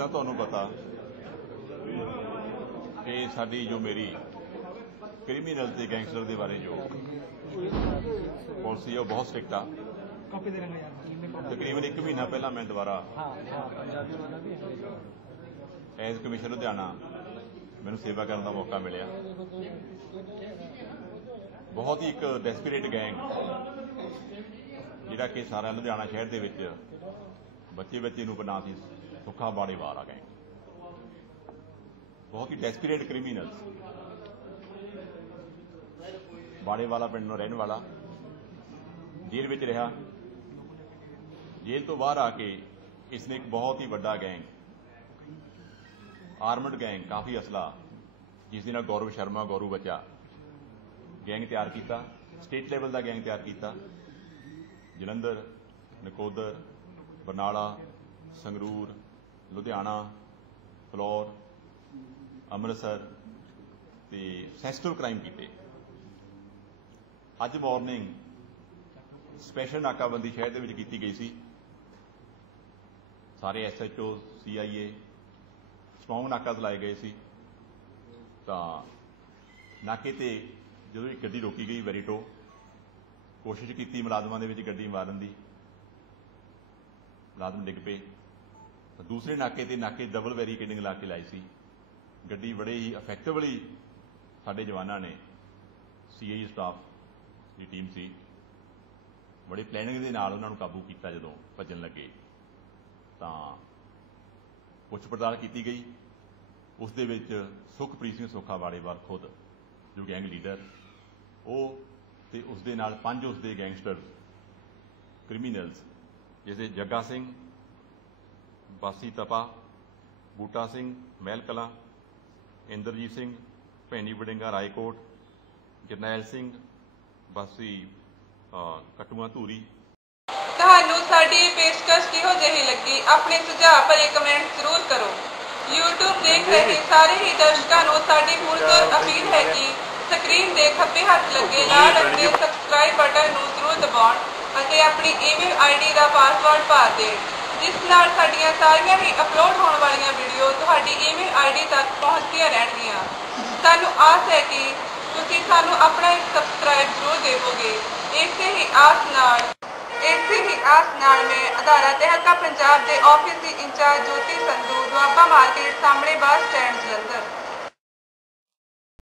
ਤਰ੍ਹਾਂ ਤੁਹਾਨੂੰ ਪਤਾ ਕਿ ਸਾਡੀ ਜੋ ਮੇਰੀ ਕ੍ਰਿਮੀਨਲ ਤੇ ਗੈਂਗਸਟਰ ਦੇ ਬਾਰੇ ਜੋ ਪਾਲਿਸੀ ਉਹ ਬਹੁਤ ਸਟ੍ਰਿਕਟ ਆ। ਕਾਪੀ ਦੇ ਰੰਗਾ ਯਾਰ ਤਕਰੀਬਨ 1 ਮਹੀਨਾ ਪਹਿਲਾਂ ਮੈਂ ਦੁਬਾਰਾ ਹਾਂ ਹਾਂ ਪੰਜਾਬੀ ਵਾਲਾ ਵੀ ਹੈ। ਐਜ਼ ਕਮਿਸ਼ਨਰ ਲੁਧਿਆਣਾ ਮੈਨੂੰ ਸੇਵਾ ਕਰਨ ਦਾ ਮੌਕਾ ਮਿਲਿਆ। ਬਹੁਤ ਹੀ ਇੱਕ ਡੈਸਪਰੇਟ ਗੈਂਗ ਜਿਹੜਾ ਕਿ ਸਾਰਾ ਲੁਧਿਆਣਾ ਸ਼ਹਿਰ ਦੇ ਵਿੱਚ ਬੱਚੇ ਬੱਚੇ ਨੂੰ ਬਣਾ ਸੀ। ਸੁੱਖਾ ਬਾੜੇ ਆ ਗੈਂਗ ਬਹੁਤ ਹੀ ਡੈਸਪਰੇਟ ਕ੍ਰਿਮੀਨਲਸ ਬਾੜੇ ਵਾਲਾ ਪਿੰਡ ਨੂੰ ਰਹਿਣ ਵਾਲਾ ਜੇਲ੍ਹ ਵਿੱਚ ਰਿਹਾ ਜੇਲ੍ਹ ਤੋਂ ਬਾਹਰ ਆ ਕੇ ਇਸਨੇ ਇੱਕ ਬਹੁਤ ਹੀ ਵੱਡਾ ਗੈਂਗ ਆਰਮਡ ਗੈਂਗ ਕਾਫੀ ਅਸਲਾ ਜਿਸ ਦੇ ਨਾਲ ਗੌਰਵ ਸ਼ਰਮਾ ਗੌਰੂ ਬੱਚਾ ਗੈਂਗ ਤਿਆਰ ਕੀਤਾ ਸਟੇਟ ਲੈਵਲ ਦਾ ਗੈਂਗ ਤਿਆਰ ਕੀਤਾ ਜਲੰਧਰ ਨਕੋਦਰ ਬਰਨਾਲਾ ਸੰਗਰੂਰ ਲੁਧਿਆਣਾ, ਫਲੋਰ, ਅੰਮ੍ਰਿਤਸਰ ਤੇ ਸੈਂਸਿਟਿਵ ਕ੍ਰਾਈਮ ਕੀਤੇ। ਅੱਜ ਮਾਰਨਿੰਗ ਸਪੈਸ਼ਲ ਨਾਕਾਬੰਦੀ ਸ਼ਹਿਰ ਦੇ ਵਿੱਚ ਕੀਤੀ ਗਈ ਸੀ। ਸਾਰੇ ਐਸਐਚਓ ਸੀਆਈਏ ਸਟਰੋਂਗ ਨਾਕਾ ਲਾਏ ਗਏ ਸੀ। ਤਾਂ ਨਾਕੇ ਤੇ ਜਦੋਂ ਇੱਕ ਗੱਡੀ ਰੋਕੀ ਗਈ ਵੈਰੀਟੋ ਕੋਸ਼ਿਸ਼ ਕੀਤੀ ਮੁਲਾਜ਼ਮਾਂ ਦੇ ਵਿੱਚ ਗੱਡੀ ਮਾਰਨ ਦੀ। ਮੁਲਾਜ਼ਮ ਡਿੱਗ ਪਏ। ਤਾਂ ਦੂਸਰੇ ਨਾਕੇ ਤੇ ਨਾਕੇ ਡਬਲ ਵੈਰੀਕੇਡਿੰਗ ਲਾ ਕੇ ਲਾਈ ਸੀ। ਗੱਡੀ ਬੜੇ ਹੀ ਇਫੈਕਟਿਵਲੀ ਸਾਡੇ ਜਵਾਨਾਂ ਨੇ ਸੀਆਈ ਸਟਾਫ ਦੀ ਟੀਮ ਸੀ। ਬੜੇ ਪਲੈਨਿੰਗ ਦੇ ਨਾਲ ਉਹਨਾਂ ਨੂੰ ਕਾਬੂ ਕੀਤਾ ਜਦੋਂ ਭੱਜਣ ਲੱਗੇ। ਤਾਂ ਪੁੱਛ ਪੜਤਾਲ ਕੀਤੀ ਗਈ। ਉਸ ਦੇ ਵਿੱਚ ਸੁਖਪ੍ਰੀਤ ਸਿੰਘ ਸੋਖਾਵਾੜੇ ਵਾਰ ਖੁਦ, ਜੋ ਗੈਂਗ ਲੀਡਰ ਉਹ ਤੇ ਉਸ ਦੇ ਨਾਲ ਪੰਜ ਉਸ ਦੇ ਗੈਂਗਸਟਰ ਕ੍ਰਿਮੀਨਲਸ ਜਿਵੇਂ ਜੱਗਾ ਸਿੰਘ ਬਾਸੀ ਤਪਾ ਬੂਟਾ ਸਿੰਘ ਮਹਿਲ ਕਲਾਂ ਇੰਦਰਜੀਤ ਸਿੰਘ ਭੈਣੀ ਵੜਿੰਗਾ ਰਾਏਕੋਟ ਜਰਨੈਲ ਸਿੰਘ ਬਾਸੀ ਕਟੂਆ ਧੂਰੀ। ਤੁਹਾਨੂੰ ਸਾਡੀ ਪੇਸ਼ਕਸ਼ ਕਿਹੋ ਜਿਹੀ ਲੱਗੀ? ਆਪਣੇ ਸੁਝਾਅ ਭਰੇ ਕਮੈਂਟ ਜ਼ਰੂਰ ਕਰੋ। YouTube ਦੇਖ ਰਹੇ ਸਾਰੇ ਹੀ ਦਰਸ਼ਕਾਂ ਨੂੰ ਸਾਡੀ ਪੁਰਜ਼ੋਰ ਅਪੀਲ ਹੈ। ਕਿ ਸਕਰੀਨ ਦੇ ਖੱਬੇ ਹੱਥ ਲੱਗੇ ਲਾਲ ਰੰਗ ਦੇ ਸਬਸਕ੍ਰਾਈਬ ਬਟਨ ਨੂੰ ਜ਼ਰੂਰ ਦਬਾਉਣ ਅਤੇ ਆਪਣੀ ਈਮੇਲ ਆਈਡੀ ਦਾ ਪਾਸਵਰਡ ਪਾ ਦੇਣ। ਇਸ ਨਾਲ ਸਾਡੀਆਂ ਸਾਰੀਆਂ ਹੀ ਅਪਲੋਡ ਹੋਣ ਵਾਲੀਆਂ ਵੀਡੀਓ ਤੁਹਾਡੀ ਈਮੇਲ ਆਈਡੀ ਤੱਕ ਪਹੁੰਚਦੀਆਂ ਰਹਿਣਗੀਆਂ। ਸਾਨੂੰ ਆਸ ਹੈ ਕਿ ਤੁਸੀਂ ਸਾਨੂੰ ਆਪਣਾ ਇੱਕ ਸਬਸਕ੍ਰਾਈਬ ਜ਼ਰੂਰ ਦੇਵੋਗੇ। ਇਸੇ ਹੀ ਆਸ ਨਾਲ ਇਸੇ ਹੀ ਆਸ ਨਾਲ ਮੈਂ ਅਦਾਰਾ ਤਹਿਲਕਾ ਪੰਜਾਬ ਦੇ ਆਫਿਸ ਦੀ ਇੰਚਾਰਜ ਜੋਤੀ ਸੰਧੂ ਦੁਆਬਾ ਮਾਰਕੀਟ ਸਾਹਮਣੇ ਬੱਸ ਸਟੈਂਡ ਜਲੰਧਰ